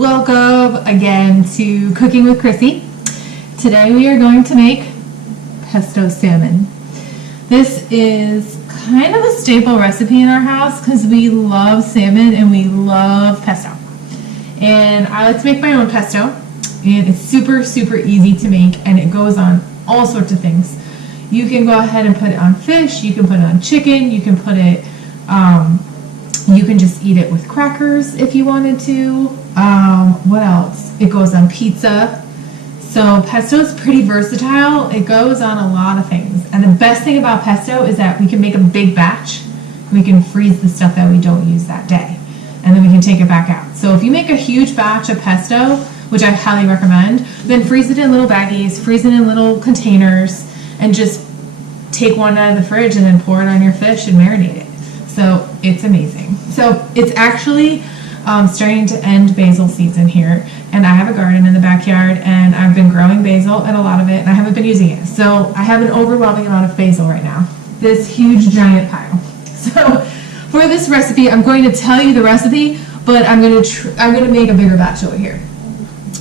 Welcome again to Cooking with Chrissy. Today we are going to make pesto salmon. This is kind of a staple recipe in our house because we love salmon and we love pesto. And I like to make my own pesto, and it's super easy to make, and it goes on all sorts of things. You can go ahead and put it on fish, you can put it on chicken, you can put it, you can just eat it with crackers if you wanted to. What else? It goes on pizza. So pesto is pretty versatile. It goes on a lot of things. And the best thing about pesto is that we can make a big batch. We can freeze the stuff that we don't use that day, and then we can take it back out. So if you make a huge batch of pesto, which I highly recommend, then freeze it in little baggies, freeze it in little containers, and just take one out of the fridge and then pour it on your fish and marinate it. So it's amazing. So it's actually starting to end basil season here, and I have a garden in the backyard, and I've been growing basil and a lot of it, and I haven't been using it. So I have an overwhelming amount of basil right now. This huge giant pile. So for this recipe, I'm going to tell you the recipe, but I'm going to make a bigger batch over here.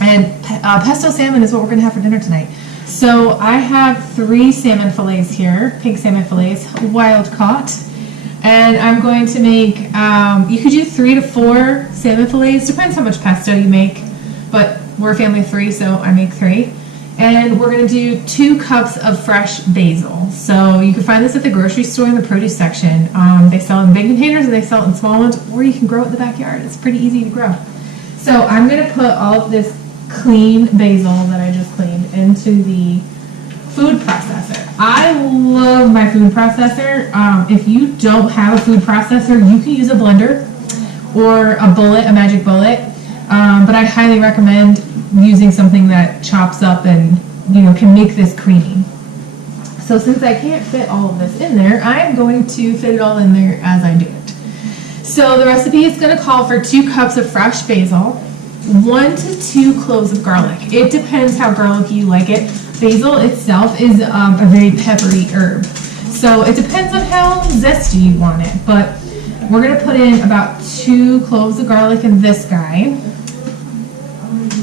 And pesto salmon is what we're going to have for dinner tonight. So I have 3 salmon fillets here, pink salmon fillets, wild caught. And I'm going to make, you could do 3 to 4 salmon fillets, depends how much pesto you make, but we're a family of 3, so I make 3. And we're going to do 2 cups of fresh basil. So you can find this at the grocery store in the produce section. They sell it in big containers and they sell it in small ones, or you can grow it in the backyard. It's pretty easy to grow. So I'm going to put all of this clean basil that I just cleaned into the food processor. I love my food processor. If you don't have a food processor, you can use a blender or a bullet, a magic bullet. But I highly recommend using something that chops up and can make this creamy. So since I can't fit all of this in there, I'm going to fit it all in there as I do it. So the recipe is going to call for 2 cups of fresh basil, 1 to 2 cloves of garlic. It depends how garlicky you like it. Basil itself is a very peppery herb, so it depends on how zesty you want it, but we're going to put in about 2 cloves of garlic in this guy.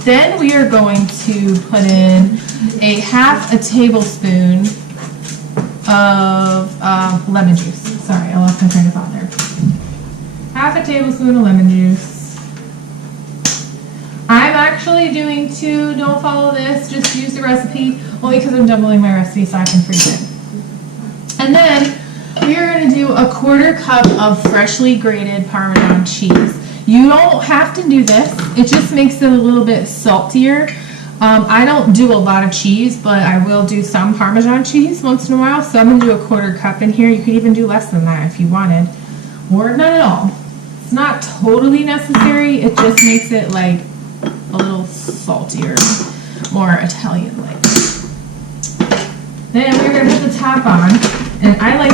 Then we are going to put in a half a tablespoon of lemon juice. Sorry, I lost my train of thought there. Half a tablespoon of lemon juice. I'm actually doing 2, don't follow this, just use the recipe, only because I'm doubling my recipe so I can freeze it. And then we are going to do a 1/4 cup of freshly grated Parmesan cheese. You don't have to do this, it just makes it a little bit saltier. I don't do a lot of cheese, but I will do some Parmesan cheese once in a while, so I'm going to do a 1/4 cup in here. You could even do less than that if you wanted, or not at all. It's not totally necessary, it just makes it like a little saltier, more Italian-like. Then we're going to put the top on, and I'm going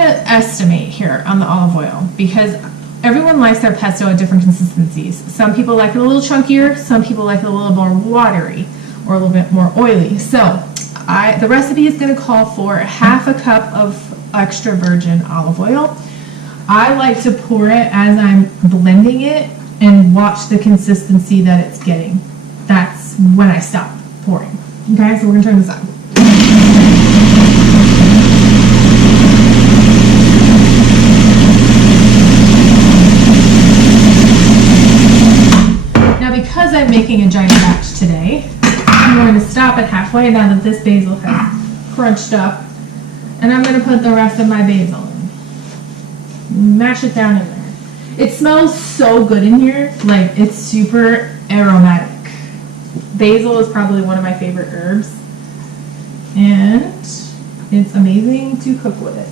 to estimate here on the olive oil, because everyone likes their pesto at different consistencies. Some people like it a little chunkier, some people like it a little more watery, or a little bit more oily. So the recipe is going to call for half a cup of extra virgin olive oil. I like to pour it as I'm blending it and watch the consistency that it's getting. That's when I stop pouring. Okay, so we're gonna turn this on. Now because I'm making a giant batch today, I'm going to stop it halfway now that this basil has crunched up, and I'm gonna put the rest of my basil in. Mash it down in there. It smells so good in here, like it's super aromatic. Basil is probably one of my favorite herbs, and it's amazing to cook with it.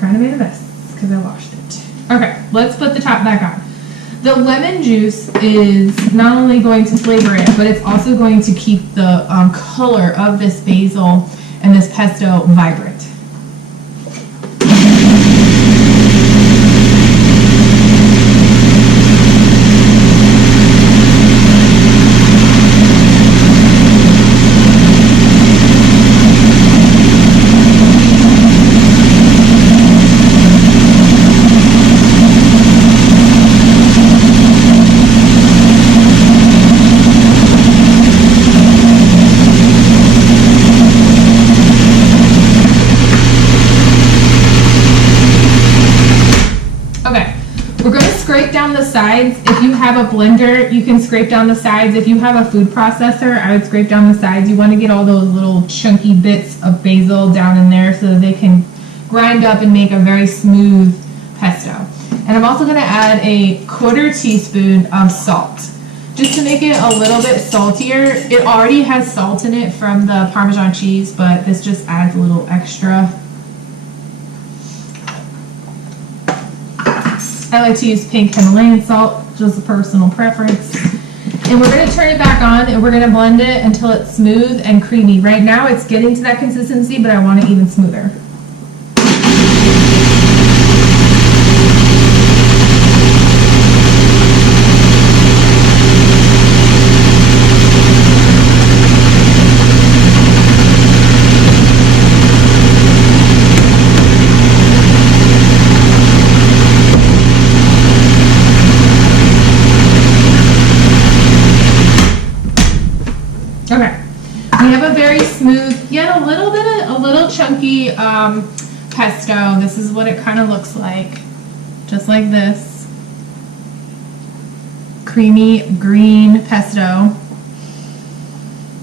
Kind of made a mess because I washed it. Okay, let's put the top back on. The lemon juice is not only going to flavor it, but it's also going to keep the color of this basil and this pesto vibrant. We're going to scrape down the sides. If you have a blender, you can scrape down the sides. If you have a food processor, I would scrape down the sides. You want to get all those little chunky bits of basil down in there so that they can grind up and make a very smooth pesto. And I'm also going to add a 1/4 teaspoon of salt, just to make it a little bit saltier. It already has salt in it from the Parmesan cheese, but this just adds a little extra. I like to use pink Himalayan salt, just a personal preference. And we're going to turn it back on and we're going to blend it until it's smooth and creamy. Right now it's getting to that consistency, but I want it even smoother. Okay, we have a very smooth, yet a little chunky pesto. This is what it kind of looks like, just like this. Creamy green pesto.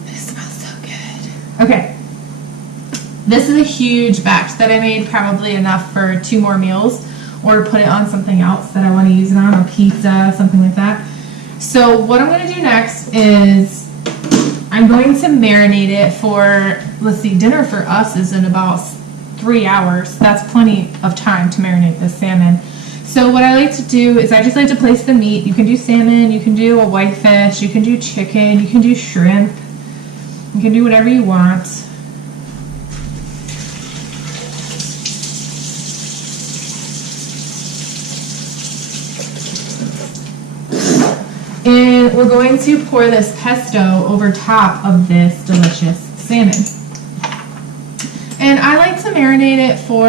It smells so good. Okay, this is a huge batch that I made, probably enough for 2 more meals, or put it on something else that I want to use it on, a pizza, something like that. So what I'm going to do next is I'm going to marinate it for, let's see, dinner for us is in about 3 hours. That's plenty of time to marinate this salmon. So what I like to do is I just like to place the meat. You can do salmon, you can do a whitefish, you can do chicken, you can do shrimp. You can do whatever you want. And we're going to pour this pesto over top of this delicious salmon. And I like to marinate it for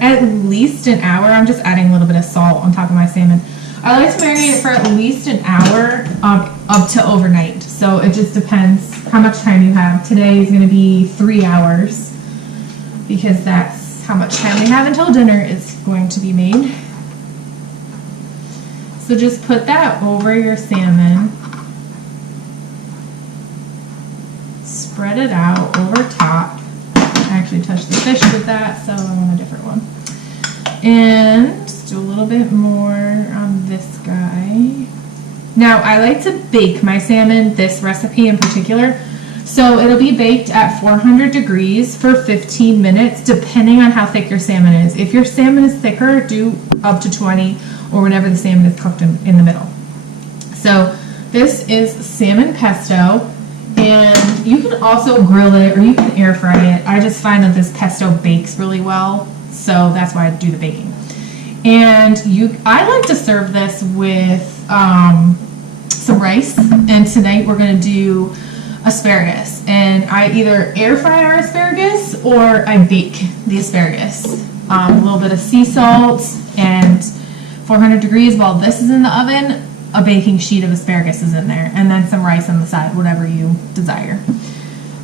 at least an hour. I'm just adding a little bit of salt on top of my salmon. I like to marinate it for at least an hour up to overnight. So it just depends how much time you have. Today is going to be 3 hours because that's how much time we have until dinner is going to be made. So just put that over your salmon, spread it out over top. I actually touched the fish with that, so I want a different one. And just do a little bit more on this guy. Now I like to bake my salmon, this recipe in particular. So it'll be baked at 400 degrees for 15 minutes, depending on how thick your salmon is. If your salmon is thicker, do up to 20, or whenever the salmon is cooked in the middle. So this is salmon pesto, and you can also grill it or you can air fry it. I just find that this pesto bakes really well, so that's why I do the baking. And I like to serve this with some rice, and tonight we're going to do asparagus. And I either air fry our asparagus or I bake the asparagus. A little bit of sea salt and 400 degrees while this is in the oven, a baking sheet of asparagus is in there, and then some rice on the side, whatever you desire.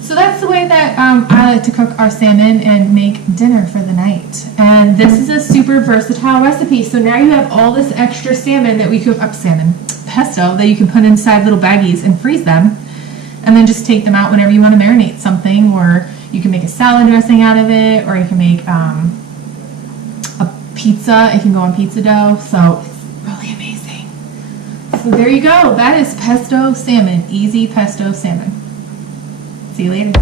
So that's the way that I like to cook our salmon and make dinner for the night. And this is a super versatile recipe. So now you have all this extra salmon that we cook up, pesto that you can put inside little baggies and freeze them, and then just take them out whenever you want to marinate something, or you can make a salad dressing out of it, or you can make pizza. It can go on pizza dough, so it's really amazing. So there you go. That is pesto salmon. Easy pesto salmon. See you later.